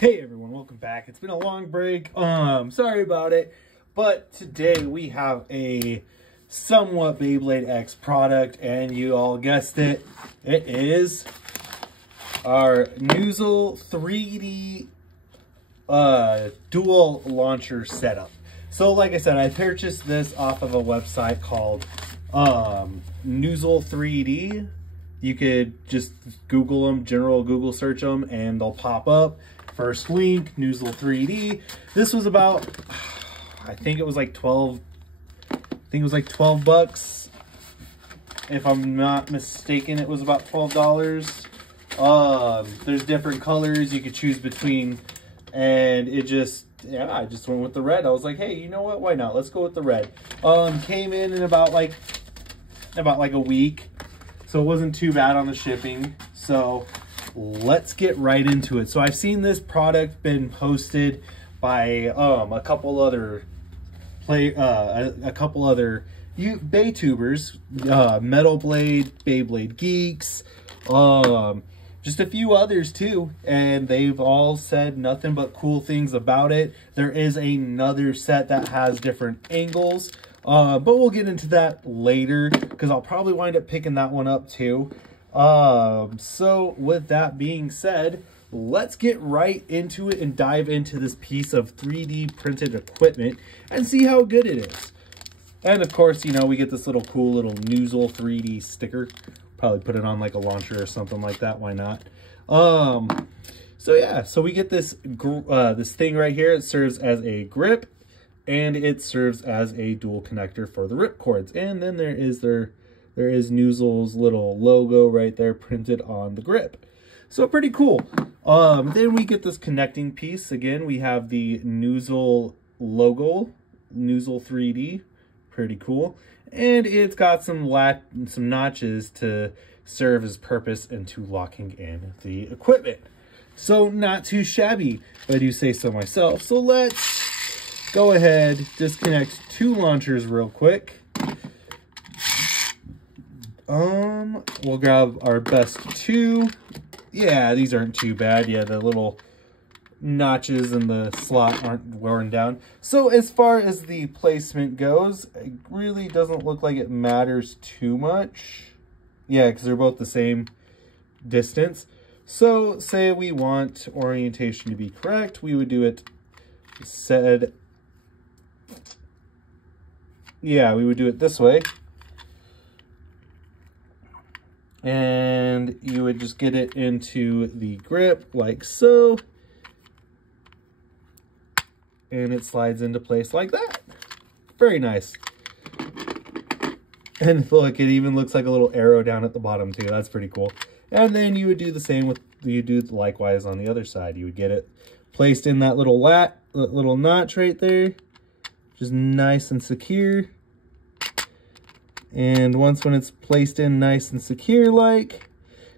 Hey everyone, welcome back. It's been a long break. Sorry about it. But today we have a somewhat Beyblade X product, and you all guessed it. It is our Noozle3d dual launcher setup. So like I said, I purchased this off of a website called Noozle3d. You could just Google them, general Google search them, and they'll pop up. First link, Noozle3d. This was about, I think it was like 12 bucks. If I'm not mistaken, it was about $12. There's different colors you could choose between, and it just, yeah, I just went with the red. I was like, hey, you know what? Why not? Let's go with the red. Came in about like a week, so it wasn't too bad on the shipping. So let's get right into it. So I've seen this product been posted by a couple other Baytubers, Metal Blade, Beyblade Geeks, just a few others too, and they've all said nothing but cool things about it. There is another set that has different angles, but we'll get into that later because I'll probably wind up picking that one up too. So with that being said, let's get right into it and dive into this piece of 3D printed equipment and see how good it is. And of course, you know, we get this little cool little Noozle3d sticker. Probably put it on like a launcher or something like that. Why not? So yeah, so we get this this thing right here. It serves as a grip, and it serves as a dual connector for the rip cords. And then there is Noozle's little logo right there printed on the grip. So pretty cool. Then we get this connecting piece. Again, we have the Noozle logo, Noozle3d. Pretty cool. And it's got some notches to serve as purpose into locking in the equipment. So not too shabby, if I do say so myself. So let's go ahead, disconnect two launchers real quick. We'll grab our best two. Yeah, these aren't too bad. Yeah, the little notches in the slot aren't worn down. So as far as the placement goes, it really doesn't look like it matters too much. Yeah, because they're both the same distance. So say we want orientation to be correct, we would do it we would do it this way. And you would just get it into the grip like so. And it slides into place like that. Very nice. And look, it even looks like a little arrow down at the bottom too. That's pretty cool. And then you would do the same with, you do likewise on the other side. You would get it placed in that little little notch right there. Just nice and secure. And once when it's placed in nice and secure like,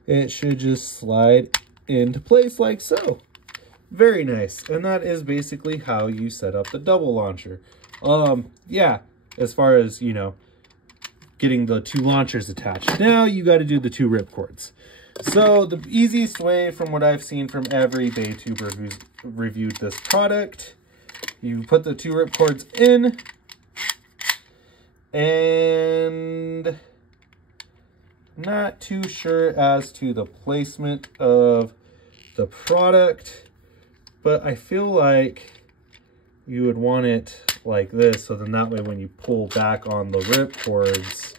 it should just slide into place like so. Very nice. And that is basically how you set up the double launcher. Yeah, as far as, you know, getting the two launchers attached. Now you got to do the two rip cords. So the easiest way from what I've seen from every Baytuber who's reviewed this product, you put the two rip cords in, and not too sure as to the placement of the product, but I feel like you would want it like this, so then that way when you pull back on the rip cords,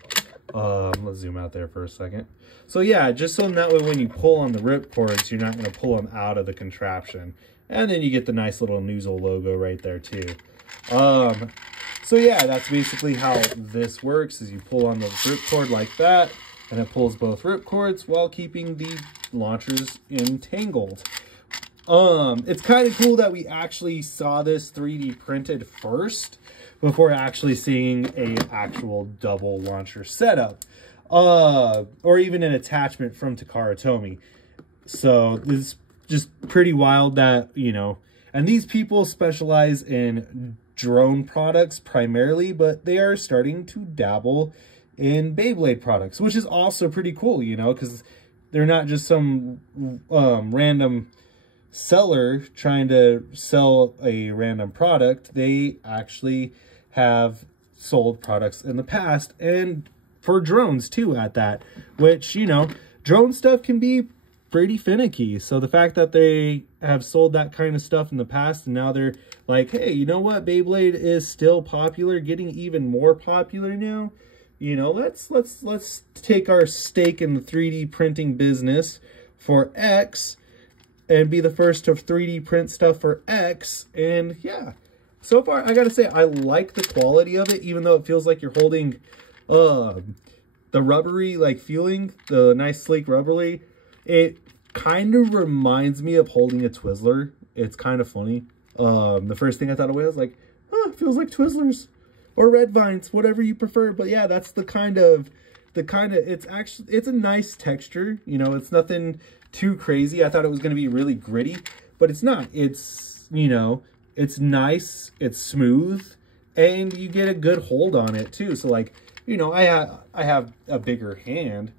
let's zoom out there for a second. So yeah, just so that way when you pull on the rip cords, you're not going to pull them out of the contraption. And then you get the nice little Noozle logo right there too. So yeah, that's basically how this works, is you pull on the rip cord like that, and it pulls both rip cords while keeping the launchers entangled. It's kind of cool that we actually saw this 3D printed first before actually seeing a actual double launcher setup, or even an attachment from Takara Tomy. So it's just pretty wild that, you know, and these people specialize in drone products primarily, but they are starting to dabble in Beyblade products, which is also pretty cool, you know, because they're not just some random seller trying to sell a random product. They actually have sold products in the past, and for drones too at that, which, you know, drone stuff can be pretty finicky. So the fact that they have sold that kind of stuff in the past, and now they're like, hey, you know what, Beyblade is still popular, getting even more popular now. You know, let's take our stake in the 3D printing business for X and be the first to 3D print stuff for X. And yeah, so far I gotta say I like the quality of it, even though it feels like you're holding the rubbery like feeling, the nice sleek rubbery. It kind of reminds me of holding a Twizzler. It's kind of funny. The first thing I thought of was like, oh, it feels like Twizzlers or Red Vines, whatever you prefer. But yeah, that's it's a nice texture. You know, it's nothing too crazy. I thought it was going to be really gritty, but it's not. It's, you know, it's nice, it's smooth, and you get a good hold on it too. So like, you know, I have a bigger hand,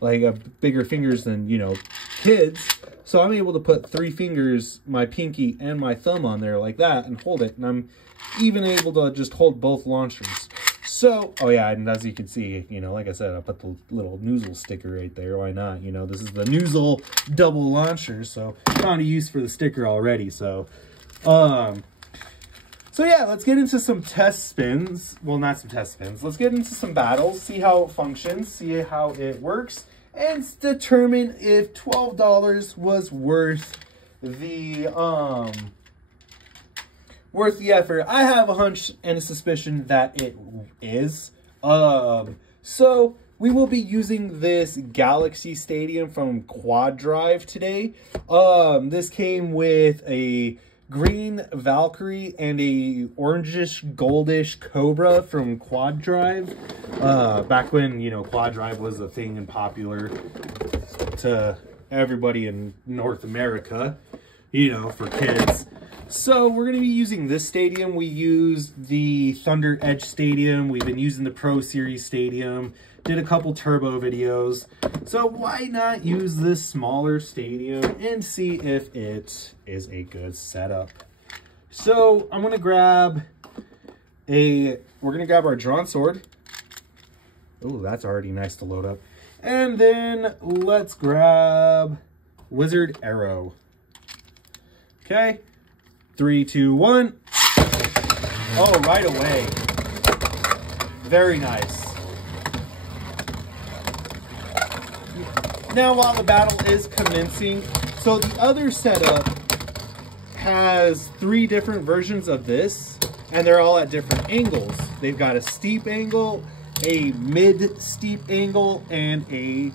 like a bigger fingers than, you know, kids. So I'm able to put 3 fingers, my pinky and my thumb on there like that and hold it. And I'm even able to just hold both launchers. So, oh yeah, and as you can see, you know, like I said, I put the little Noozle sticker right there. Why not? You know, this is the Noozle double launcher. So found a use for the sticker already. So, so yeah, let's get into some test spins. Well, not some test spins. Let's get into some battles, see how it functions, see how it works, and determine if $12 was worth the effort. I have a hunch and a suspicion that it is. So we will be using this Galaxy Stadium from Quad Drive today. This came with a green Valkyrie and a orangish goldish Cobra from Quad Drive. Back when, you know, Quad Drive was a thing and popular to everybody in North America, you know, for kids. So we're going to be using this stadium. We used the Thunder Edge Stadium. We've been using the Pro Series Stadium. Did a couple turbo videos. So why not use this smaller stadium and see if it is a good setup. So I'm going to grab we're going to grab our drawn sword. Oh, that's already nice to load up. And then let's grab Wizard Arrow. Okay. 3, 2, 1. Oh, right away. Very nice. Now, while the battle is commencing, so the other setup has 3 different versions of this, and they're all at different angles. They've got a steep angle, a mid-steep angle, and a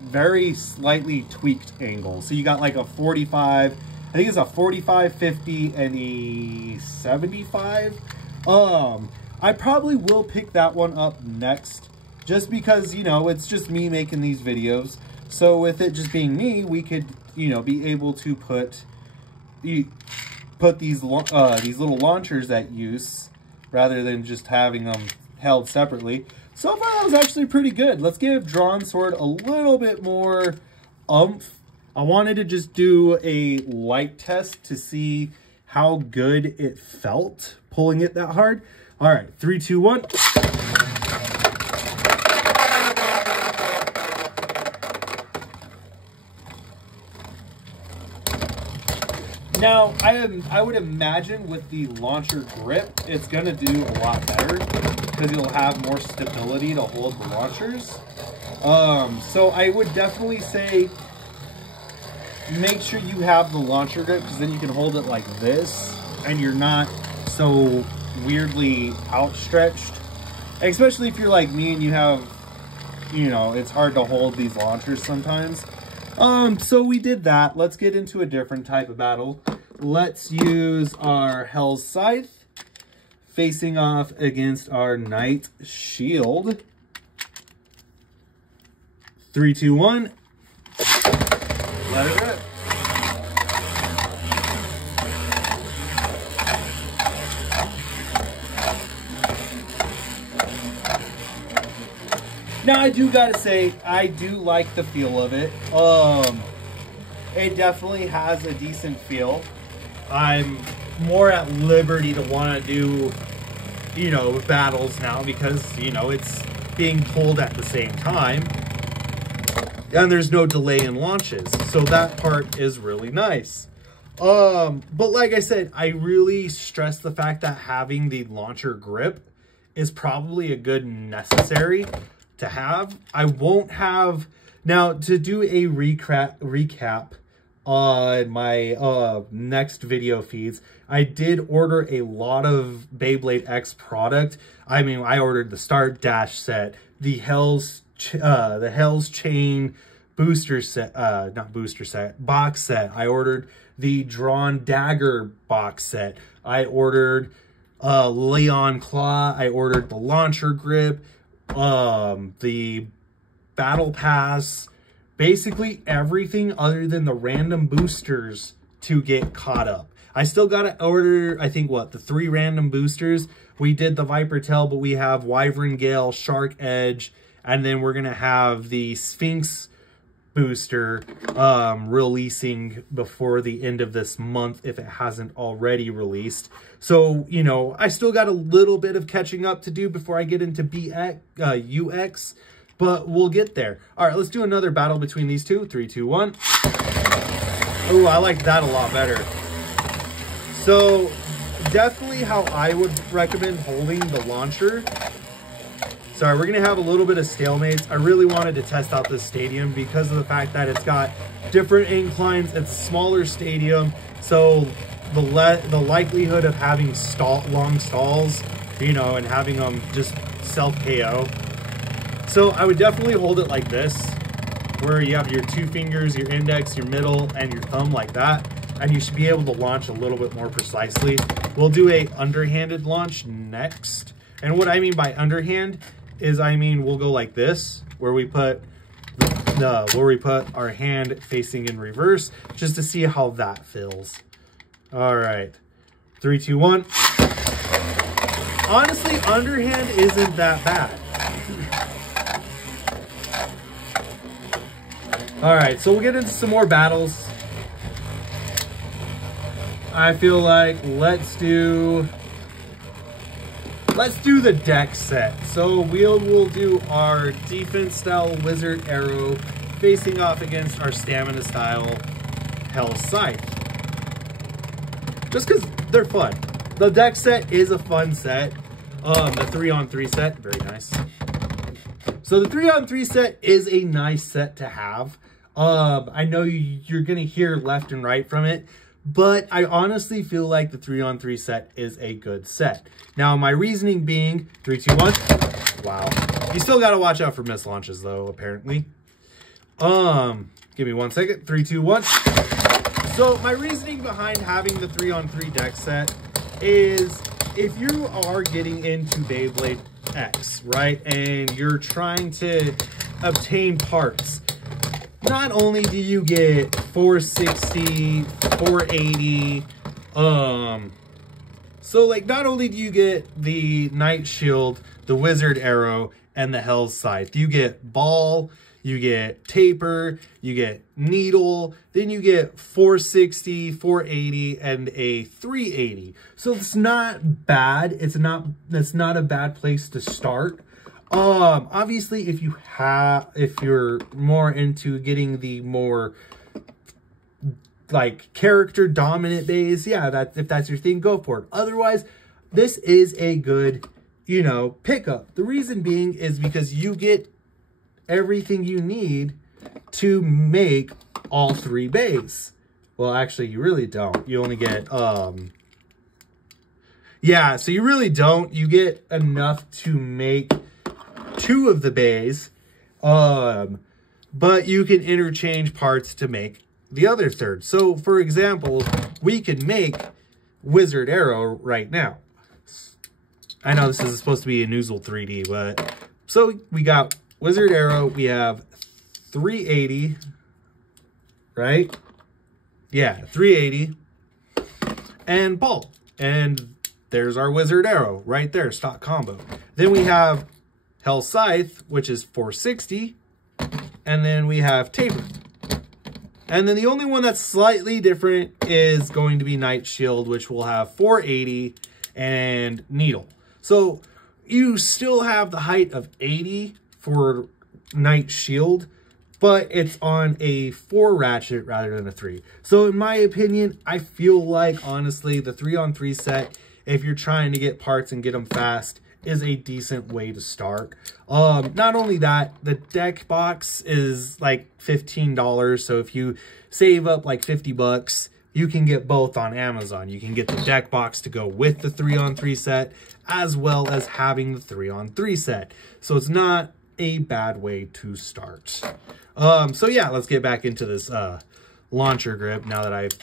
very slightly tweaked angle. So you got like a 45, I think it's a 45, 50, and a 75. I probably will pick that one up next, just because, you know, it's just me making these videos. So with it just being me, we could, you know, be able to put these little launchers at use rather than just having them held separately. So far, that was actually pretty good. Let's give Drawn Sword a little bit more oomph. I wanted to just do a light test to see how good it felt pulling it that hard. All right, 3, 2, 1. Now, I would imagine with the launcher grip, it's going to do a lot better because you'll have more stability to hold the launchers. So I would definitely say make sure you have the launcher grip, because then you can hold it like this and you're not so weirdly outstretched. Especially if you're like me and you have, you know, it's hard to hold these launchers sometimes. So we did that. Let's get into a different type of battle. Let's use our Hell's Scythe facing off against our Knight Shield. 3, 2, 1. Let it rip. Now, I do gotta say, I do like the feel of it. it definitely has a decent feel. I'm more at liberty to want to do, you know, battles now because, you know, it's being pulled at the same time. And there's no delay in launches. So that part is really nice. But like I said, I really stress the fact that having the launcher grip is probably a good necessary to have. I won't have... Now, to do a recap on my next video feeds, I did order a lot of Beyblade X product. I mean, I ordered the Start Dash set, the Hell's Chain booster set, not booster set, box set. I ordered the Drawn Dagger box set. I ordered Leon Claw. I ordered the launcher grip, the Battle Pass, basically everything other than the random boosters to get caught up. I still got to order, I think, what, the 3 random boosters. We did the Viper Tail, but we have Wyvern Gale, Shark Edge, and then we're going to have the Sphinx booster releasing before the end of this month if it hasn't already released. So, you know, I still got a little bit of catching up to do before I get into UX, but we'll get there. All right, let's do another battle between these two. 3, 2, 1. Oh, I like that a lot better. So, definitely how I would recommend holding the launcher. Sorry, we're going to have a little bit of stalemates. I really wanted to test out this stadium because of the fact that it's got different inclines. It's a smaller stadium, so the likelihood of having long stalls, you know, and having them just self-KO. So I would definitely hold it like this, where you have your 2 fingers, your index, your middle, and your thumb like that, and you should be able to launch a little bit more precisely. We'll do a underhanded launch next. And what I mean by underhand is, I mean, we'll go like this, where we put our hand facing in reverse, just to see how that feels. All right, 3, 2, 1. Honestly, underhand isn't that bad. All right, so we'll get into some more battles. I feel like let's do the deck set. So we'll do our defense style Wizard Arrow facing off against our stamina style Hell Scythe. Just because they're fun. The deck set is a fun set. The 3-on-3 set, very nice. So the 3-on-3 set is a nice set to have. I know you're going to hear left and right from it, but I honestly feel like the 3-on-3 set is a good set. Now, my reasoning being 3, 2, 1. Wow. You still got to watch out for miss launches, though, apparently. Give me 1 second. 3, 2, 1. So my reasoning behind having the 3-on-3 deck set is if you are getting into Beyblade X, right, and you're trying to obtain parts, not only do you get 460, 480, so like not only do you get the Night Shield, the Wizard Arrow, and the Hell's Scythe, you get Ball, you get Taper, you get Needle, then you get 460, 480, and a 380. So it's not bad. It's not a bad place to start. Obviously, if you're more into getting the more like character dominant bays, yeah, if that's your thing, go for it. Otherwise, this is a good, you know, pickup. The reason being is because you get everything you need to make all 3 bays. Well, actually, you really don't. You only get, yeah, so you really don't. You get enough to make 2 of the bays, but you can interchange parts to make the other third. So, for example, we can make Wizard Arrow right now. I know this is supposed to be a Noozle3d, but so we got Wizard Arrow, we have 380, right? Yeah, 380, and Ball. And there's our Wizard Arrow right there, stock combo. Then we have Hell Scythe, which is 460, and then we have Taper. And then the only one that's slightly different is going to be Night Shield, which will have 480 and Needle. So you still have the height of 80 for Night Shield, but it's on a 4 ratchet rather than a 3. So in my opinion, I feel like, honestly, the 3-on-3 set, if you're trying to get parts and get them fast, is a decent way to start. Not only that, the deck box is like $15. So if you save up like 50 bucks, you can get both on Amazon. You can get the deck box to go with the 3-on-3 set, as well as having the 3-on-3 set. So it's not a bad way to start. So yeah, let's get back into this launcher grip now that I've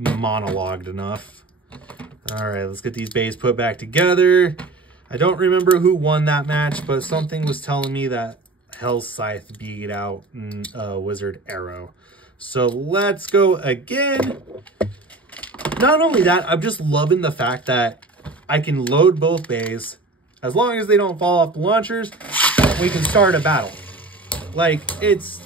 monologued enough. All right, let's get these bays put back together. I don't remember who won that match, but something was telling me that Hell Scythe beat out Wizard Arrow. So let's go again. Not only that, I'm just loving the fact that I can load both bays. As long as they don't fall off the launchers, we can start a battle. Like, it's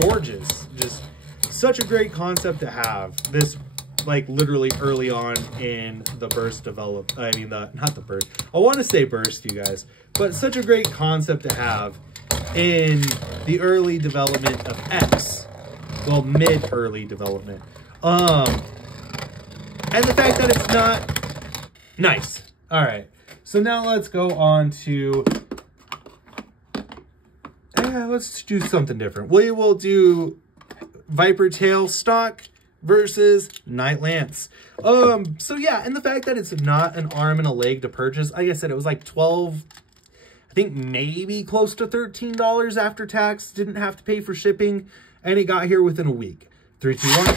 gorgeous. Just such a great concept to have. This, like, literally early on in the burst not the burst. I want to say burst, you guys. But such a great concept to have in the early development of X. Well, mid-early development. And the fact that it's not nice. All right. So now let's go on to... let's do something different. We will do Viper Tail stock versus Night Lance. So yeah, and the fact that it's not an arm and a leg to purchase, like I said, it was like 12, I think maybe close to $13 after tax. Didn't have to pay for shipping, and it got here within a week. 3, 2, 1.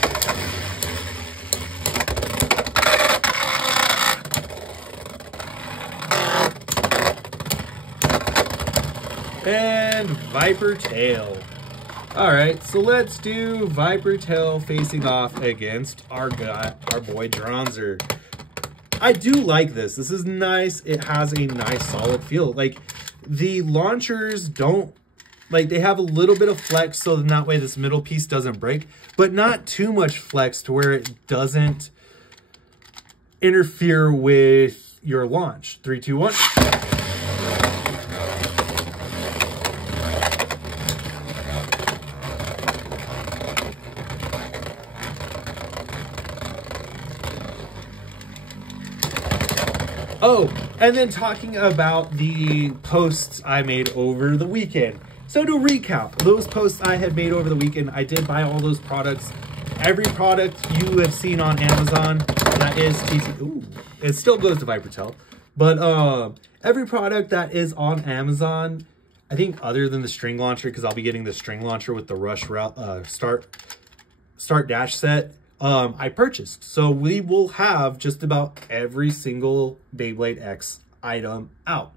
And Viper Tail. All right, so let's do Viper Tail facing off against our boy Dronzer. I do like this. This is nice. It has a nice solid feel. Like, the launchers don't, like, they have a little bit of flex, so then that way this middle piece doesn't break, but not too much flex to where it doesn't interfere with your launch. 3, 2, 1. Oh, and then talking about the posts I made over the weekend. So to recap, those posts I had made over the weekend, I did buy all those products. Every product you have seen on Amazon that is TT, ooh, it still goes to Viper Tail, but every product that is on Amazon, I think other than the string launcher, because I'll be getting the string launcher with the Rush Start Dash set, I purchased. So we will have just about every single Beyblade X item out.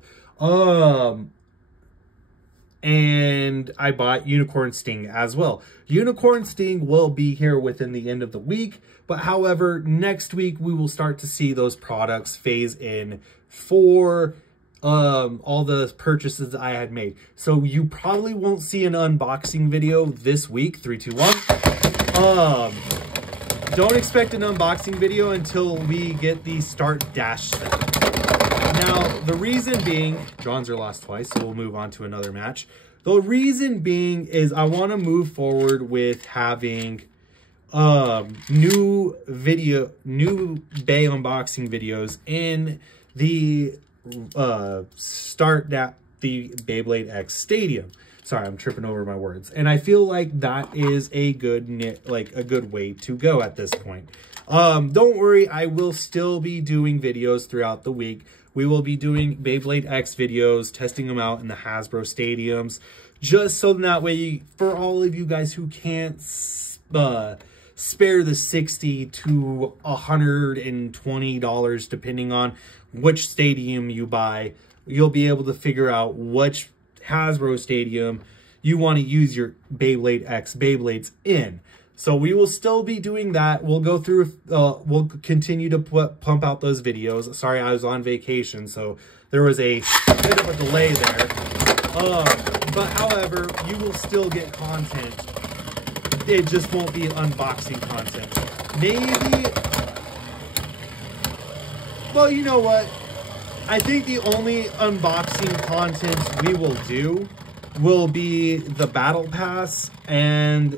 And I bought Unicorn Sting as well. Unicorn Sting will be here within the end of the week, but however, next week we will start to see those products phase in for all the purchases I had made. So you probably won't see an unboxing video this week. 3, 2, 1. Don't expect an unboxing video until we get the Start Dash set. Now, the reason being, Dronzer lost twice, so we'll move on to another match. The reason being is I want to move forward with having new Bay unboxing videos in the the Beyblade X Stadium. Sorry, I'm tripping over my words. And I feel like that is a good way to go at this point. Don't worry, I will still be doing videos throughout the week. We will be doing Beyblade X videos, testing them out in the Hasbro stadiums, just so that way, for all of you guys who can't spare the $60 to $120, depending on which stadium you buy, you'll be able to figure out which Hasbro stadium you want to use your Beyblade X Beyblades in. So we will still be doing that. We'll go through, we'll continue to pump out those videos. Sorry, I was on vacation, so there was a bit of a delay there. But however, you will still get content it just won't be unboxing content. Maybe, well, you know what? I think the only unboxing content we will do will be the Battle Pass and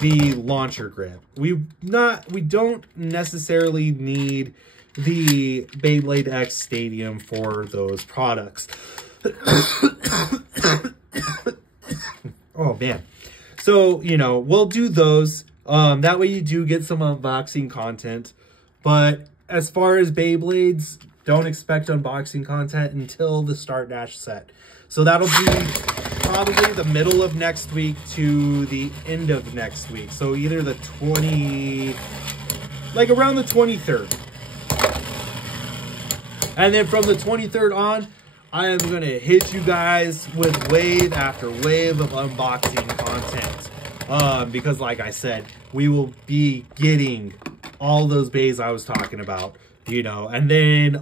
the launcher grip. We don't necessarily need the Beyblade X Stadium for those products. Oh man. So, you know, we'll do those. That way you do get some unboxing content. But as far as Beyblades, don't expect unboxing content until the Start Dash set. So that'll be probably the middle of next week to the end of next week. So either the around the 23rd. And then from the 23rd on, I am going to hit you guys with wave after wave of unboxing content. Because like I said, we will be getting all those bays I was talking about, you know. And then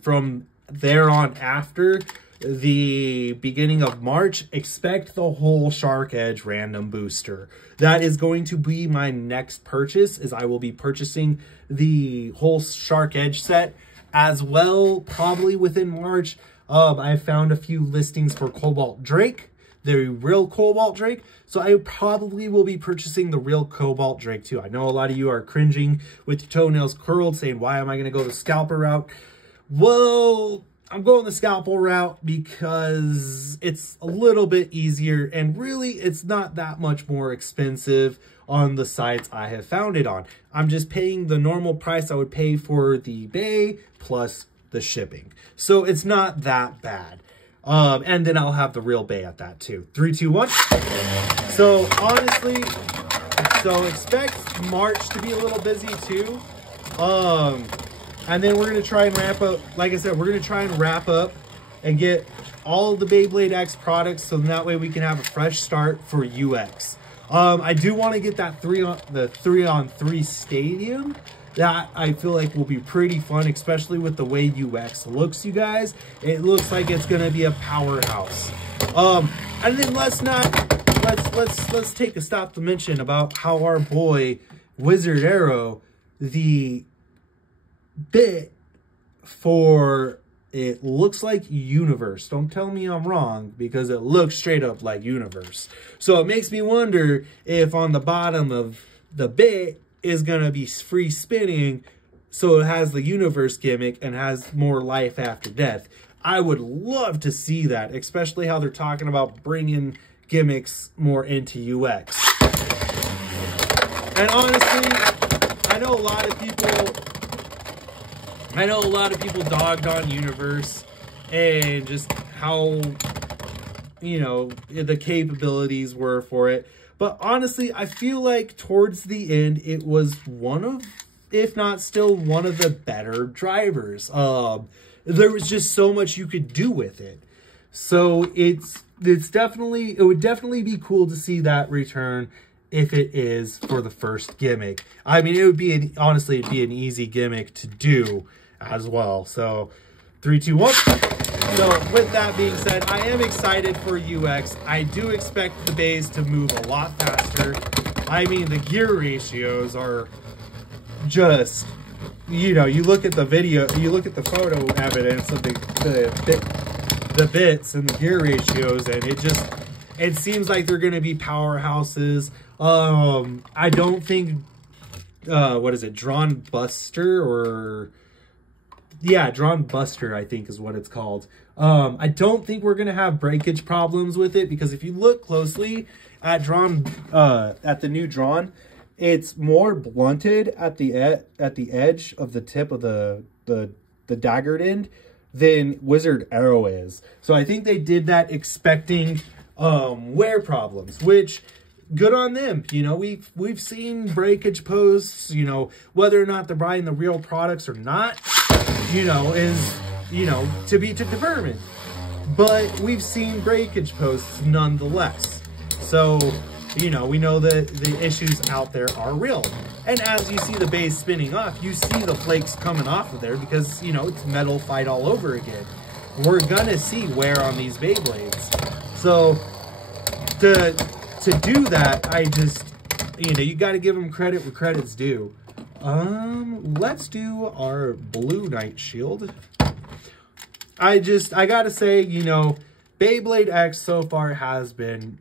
from there on after the beginning of March, expect the whole Shark Edge random booster. That is going to be my next purchase, is I will be purchasing the whole Shark Edge set as well, probably within March. I found a few listings for Cobalt Drake, the real Cobalt Drake. So I probably will be purchasing the real Cobalt Drake too. I know a lot of you are cringing with your toenails curled, saying, why am I going to go the scalper route? Well, I'm going the scalpel route because it's a little bit easier, and really it's not that much more expensive on the sites I have found it on. I'm just paying the normal price I would pay for the bay plus the shipping. So it's not that bad. And then I'll have the real bay at that too. 3, 2, 1. So honestly, so expect March to be a little busy too. And then we're going to try and wrap up, like I said, we're going to try and wrap up and get all the Beyblade X products, so that way we can have a fresh start for UX. I do want to get that 3-on-3 stadium. That I feel like will be pretty fun, especially with the way UX looks, you guys. It looks like it's going to be a powerhouse. And then let's take a stop to mention about how our boy Wizard Arrow, the bit for it looks like Universe. Don't tell me I'm wrong, because it looks straight up like Universe. So it makes me wonder if on the bottom of the bit is going to be free spinning, so it has the Universe gimmick and has more life after death. I would love to see that, especially how they're talking about bringing gimmicks more into UX. And honestly, I know a lot of people dogged on Universe and just how, you know, the capabilities were for it. But honestly, I feel like towards the end, it was one of, if not still one of the better drivers. There was just so much you could do with it. So it would definitely be cool to see that return if it is for the first gimmick. I mean, it would be honestly, it'd be an easy gimmick to do as well. So 3, 2, 1. So with that being said, I am excited for UX. I do expect the bays to move a lot faster. I mean, the gear ratios are just, you know, you look at the video, you look at the photo evidence of the bits and the gear ratios, and it seems like they're going to be powerhouses. I don't think, what is it, Drawn Buster, or... yeah, Drawn Buster, I think is what it's called. I don't think we're going to have breakage problems with it, because if you look closely at the new Drawn, it's more blunted at the edge of the tip of the daggered end than Wizard Arrow is. So I think they did that expecting wear problems, which... good on them. You know, we've seen breakage posts, you know, whether or not they're buying the real products or not, you know, is, you know, to be determined. But we've seen breakage posts nonetheless. So, you know, we know that the issues out there are real. And as you see the base spinning off, you see the flakes coming off of there, because, you know, it's metal fight all over again. We're gonna see wear on these Beyblades. So, to do that, you know, you got to give them credit where credit's due. Let's do our blue Knight Shield. I gotta say, you know, Beyblade X so far has been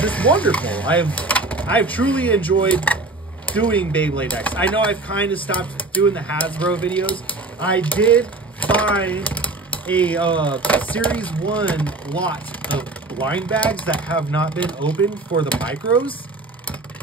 just wonderful. I've truly enjoyed doing Beyblade X. I know I've kind of stopped doing the Hasbro videos. I did find a Series 1 lot of blind bags that have not been opened for the micros.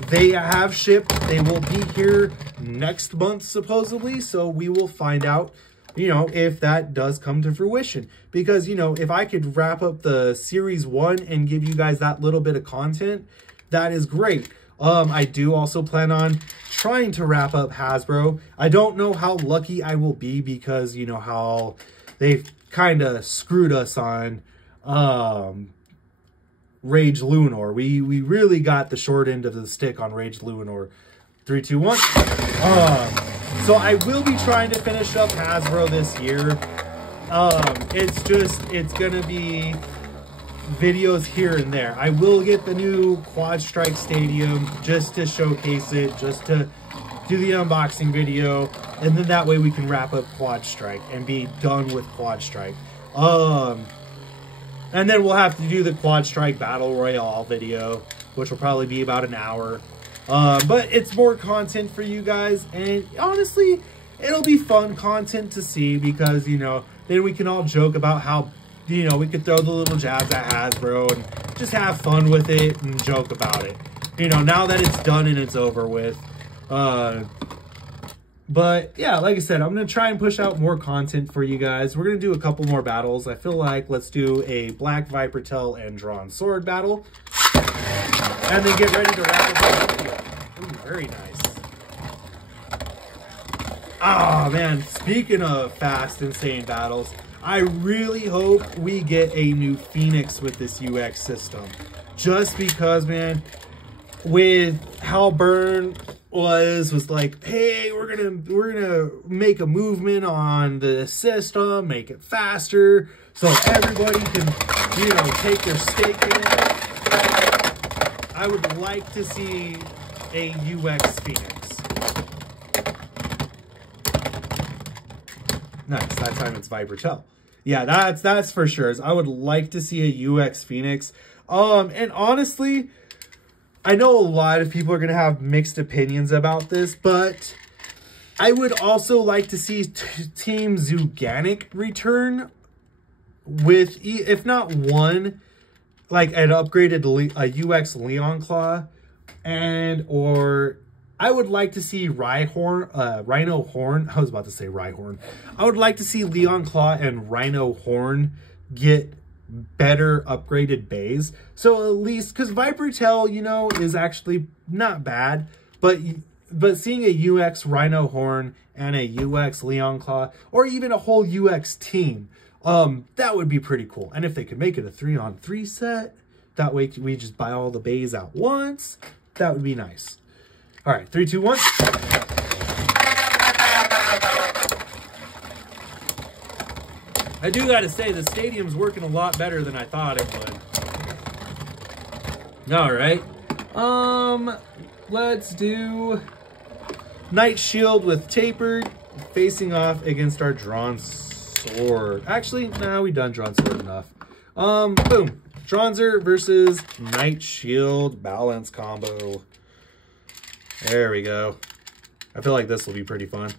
They have shipped. They will be here next month, supposedly. So we will find out, you know, if that does come to fruition. Because, you know, if I could wrap up the Series 1 and give you guys that little bit of content, that is great. I do also plan on trying to wrap up Hasbro. I don't know how lucky I will be because, you know, how they've kind of screwed us on Rage Lunar. We really got the short end of the stick on Rage Lunar. 3, 2, 1. So I will be trying to finish up Hasbro this year. It's gonna be videos here and there. I will get the new Quad Strike Stadium just to showcase it, just to do the unboxing video, and then that way we can wrap up Quad Strike and be done with Quad Strike. And then we'll have to do the Quad Strike Battle Royale video, which will probably be about an hour. But it's more content for you guys, and honestly, it'll be fun content to see because, you know, then we can all joke about how, you know, we could throw the little jabs at Hasbro and just have fun with it and joke about it. You know, now that it's done and it's over with. But yeah, like I said, I'm going to try and push out more content for you guys. We're going to do a couple more battles. I feel like let's do a Black Viper Tail and Drawn Sword battle. And then get ready to wrap up the video. Ooh, very nice. Ah, man, speaking of fast, insane battles, I really hope we get a new Phoenix with this UX system. Just because, man, with how Burn was like, hey, we're gonna make a movement on the system, make it faster, so everybody can, you know, take their stake in it. I would like to see a UX Phoenix. Nice, that time it's Viper Tail. Yeah, that's for sure. I would like to see a UX Phoenix. And honestly, I know a lot of people are going to have mixed opinions about this, but I would also like to see Team Zuganic return with, if not one, like an upgraded UX Leon Claw, and or I would like to see Rhino Horn. I was about to say Rhyhorn. I would like to see Leon Claw and Rhino Horn get better upgraded bays. So at least, because Viper Tail, you know, is actually not bad, but seeing a UX Rhino Horn and a UX Leon Claw, or even a whole UX team, that would be pretty cool. And if they could make it a 3-on-3 set, that way we just buy all the bays at once, that would be nice. All right, 3, 2, 1. I do gotta say, the stadium's working a lot better than I thought it would. All right. Let's do Knight Shield with Tapered facing off against our Drawn Sword. Actually, nah, we done Drawn Sword enough. Boom. Dronzer versus Knight Shield balance combo. There we go. I feel like this will be pretty fun.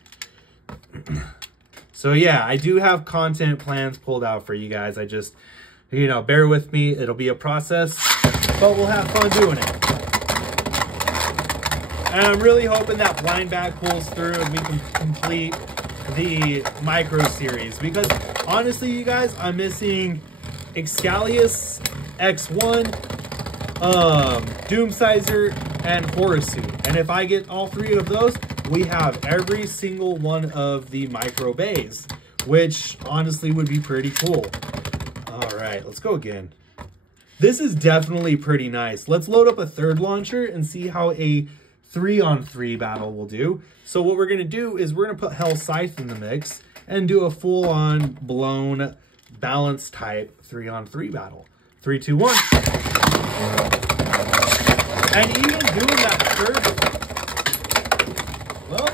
So yeah, I do have content plans pulled out for you guys. I just, you know, bear with me. It'll be a process, but we'll have fun doing it. And I'm really hoping that blind bag pulls through and we can complete the micro series. Because honestly, you guys, I'm missing Excalius X1, Doomsizer, and Horosuit. And if I get all three of those, we have every single one of the micro bays, which honestly would be pretty cool. All right, let's go again. This is definitely pretty nice. Let's load up a third launcher and see how a 3-on-3 battle will do. So what we're gonna do is we're gonna put Hell Scythe in the mix and do a full-on blown balance type 3-on-3 battle. 3, 2, 1. And even doing that third. Well,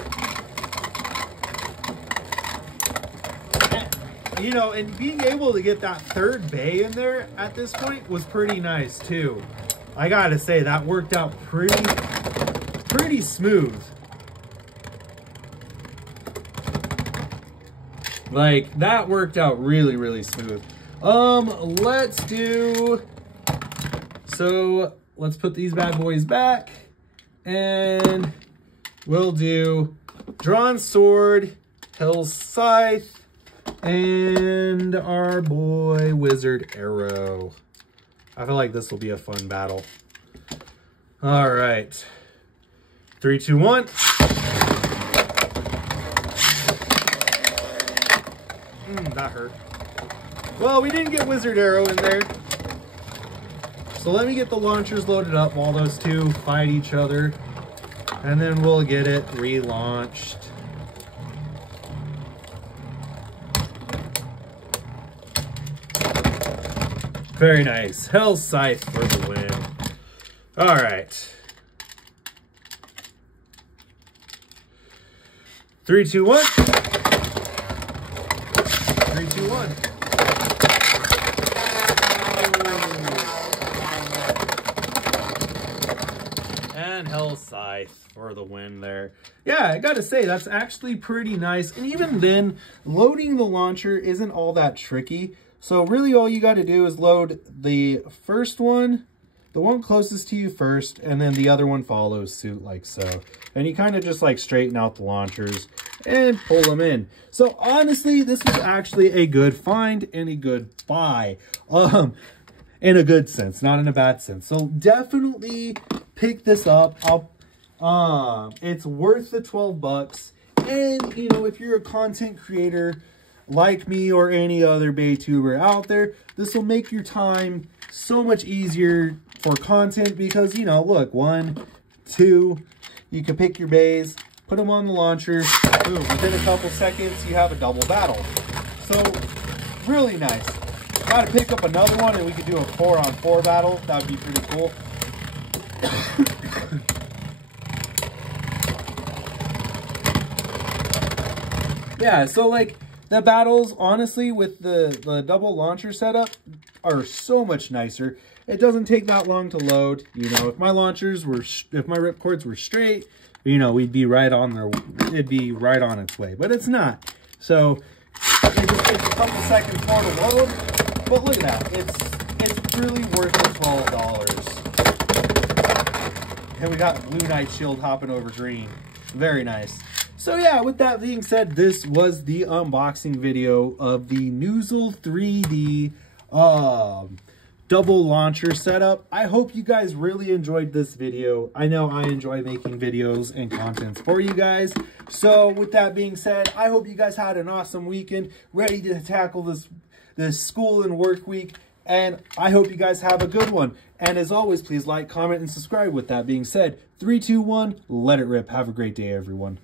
you know, and being able to get that third bay in there at this point was pretty nice too. I gotta say, that worked out pretty smooth. Like, that worked out really smooth. Let's put these bad boys back, and we'll do drawn sword, Hell's Scythe, and our boy Wizard Arrow. I feel like this will be a fun battle. All right. 3, 2, 1. That hurt. Well, we didn't get Wizard Arrow in there. So let me get the launchers loaded up while those two fight each other. And then we'll get it relaunched. Very nice. Hell's Scythe for the win. All right. 3, 2, 1. 3, 2, 1. And Hell's Scythe for the win there. Yeah, I gotta say, that's actually pretty nice. And even then, loading the launcher isn't all that tricky. So really all you got to do is load the first one, the one closest to you first, and then the other one follows suit like so. And you kind of just like straighten out the launchers and pull them in. So honestly, this was actually a good find and a good buy. In a good sense, not in a bad sense. So definitely pick this up. It's worth the 12 bucks. And you know, if you're a content creator like me or any other Baytuber out there, this will make your time so much easier for content because, you know, look, 1, 2, you can pick your bays, put them on the launcher, boom, within a couple seconds, you have a double battle. So, really nice. Gotta pick up another one and we could do a 4-on-4 battle. That would be pretty cool. Yeah, so like, the battles, honestly, with the double launcher setup are so much nicer. It doesn't take that long to load. You know, if my launchers were, if my ripcords were straight, you know, we'd be right on there. It'd be right on its way, but it's not. So it just takes a couple seconds more to load. But look at that, it's really worth the $12. And we got Blue Knight Shield hopping over green. Very nice. So yeah, with that being said, this was the unboxing video of the Noozle3d double launcher setup. I hope you guys really enjoyed this video. I know I enjoy making videos and content for you guys. So with that being said, I hope you guys had an awesome weekend, ready to tackle this school and work week. And I hope you guys have a good one. And as always, please like, comment, and subscribe. With that being said, 3, 2, 1, let it rip. Have a great day, everyone.